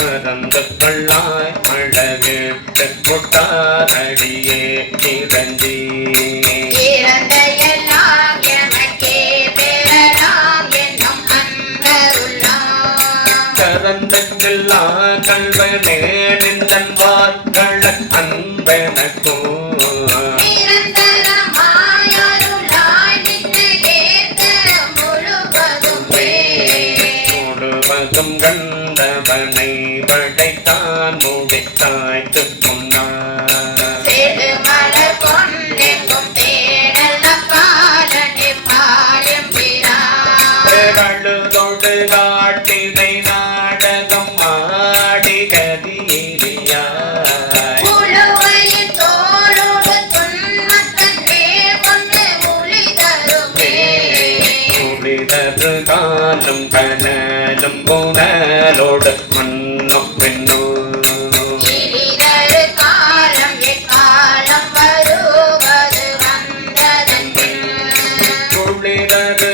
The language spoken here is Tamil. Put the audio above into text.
மறந்துள்ளாய் அழகிட்டு கொட்டாரடியே இறஞ்சி கரந்தெல்லா கல்வனே நின்றன் வாக்கள அன்பெனக்கோ முழுவதும் கண்டவனை படைத்தான் முடித்தாய்த்து தொடு காட்டினை நாடகம் ஆடி கதியாய் உளிதரு காலும் கனலும் புனலோடு மண்ணும் பெண்ணோ குளிரது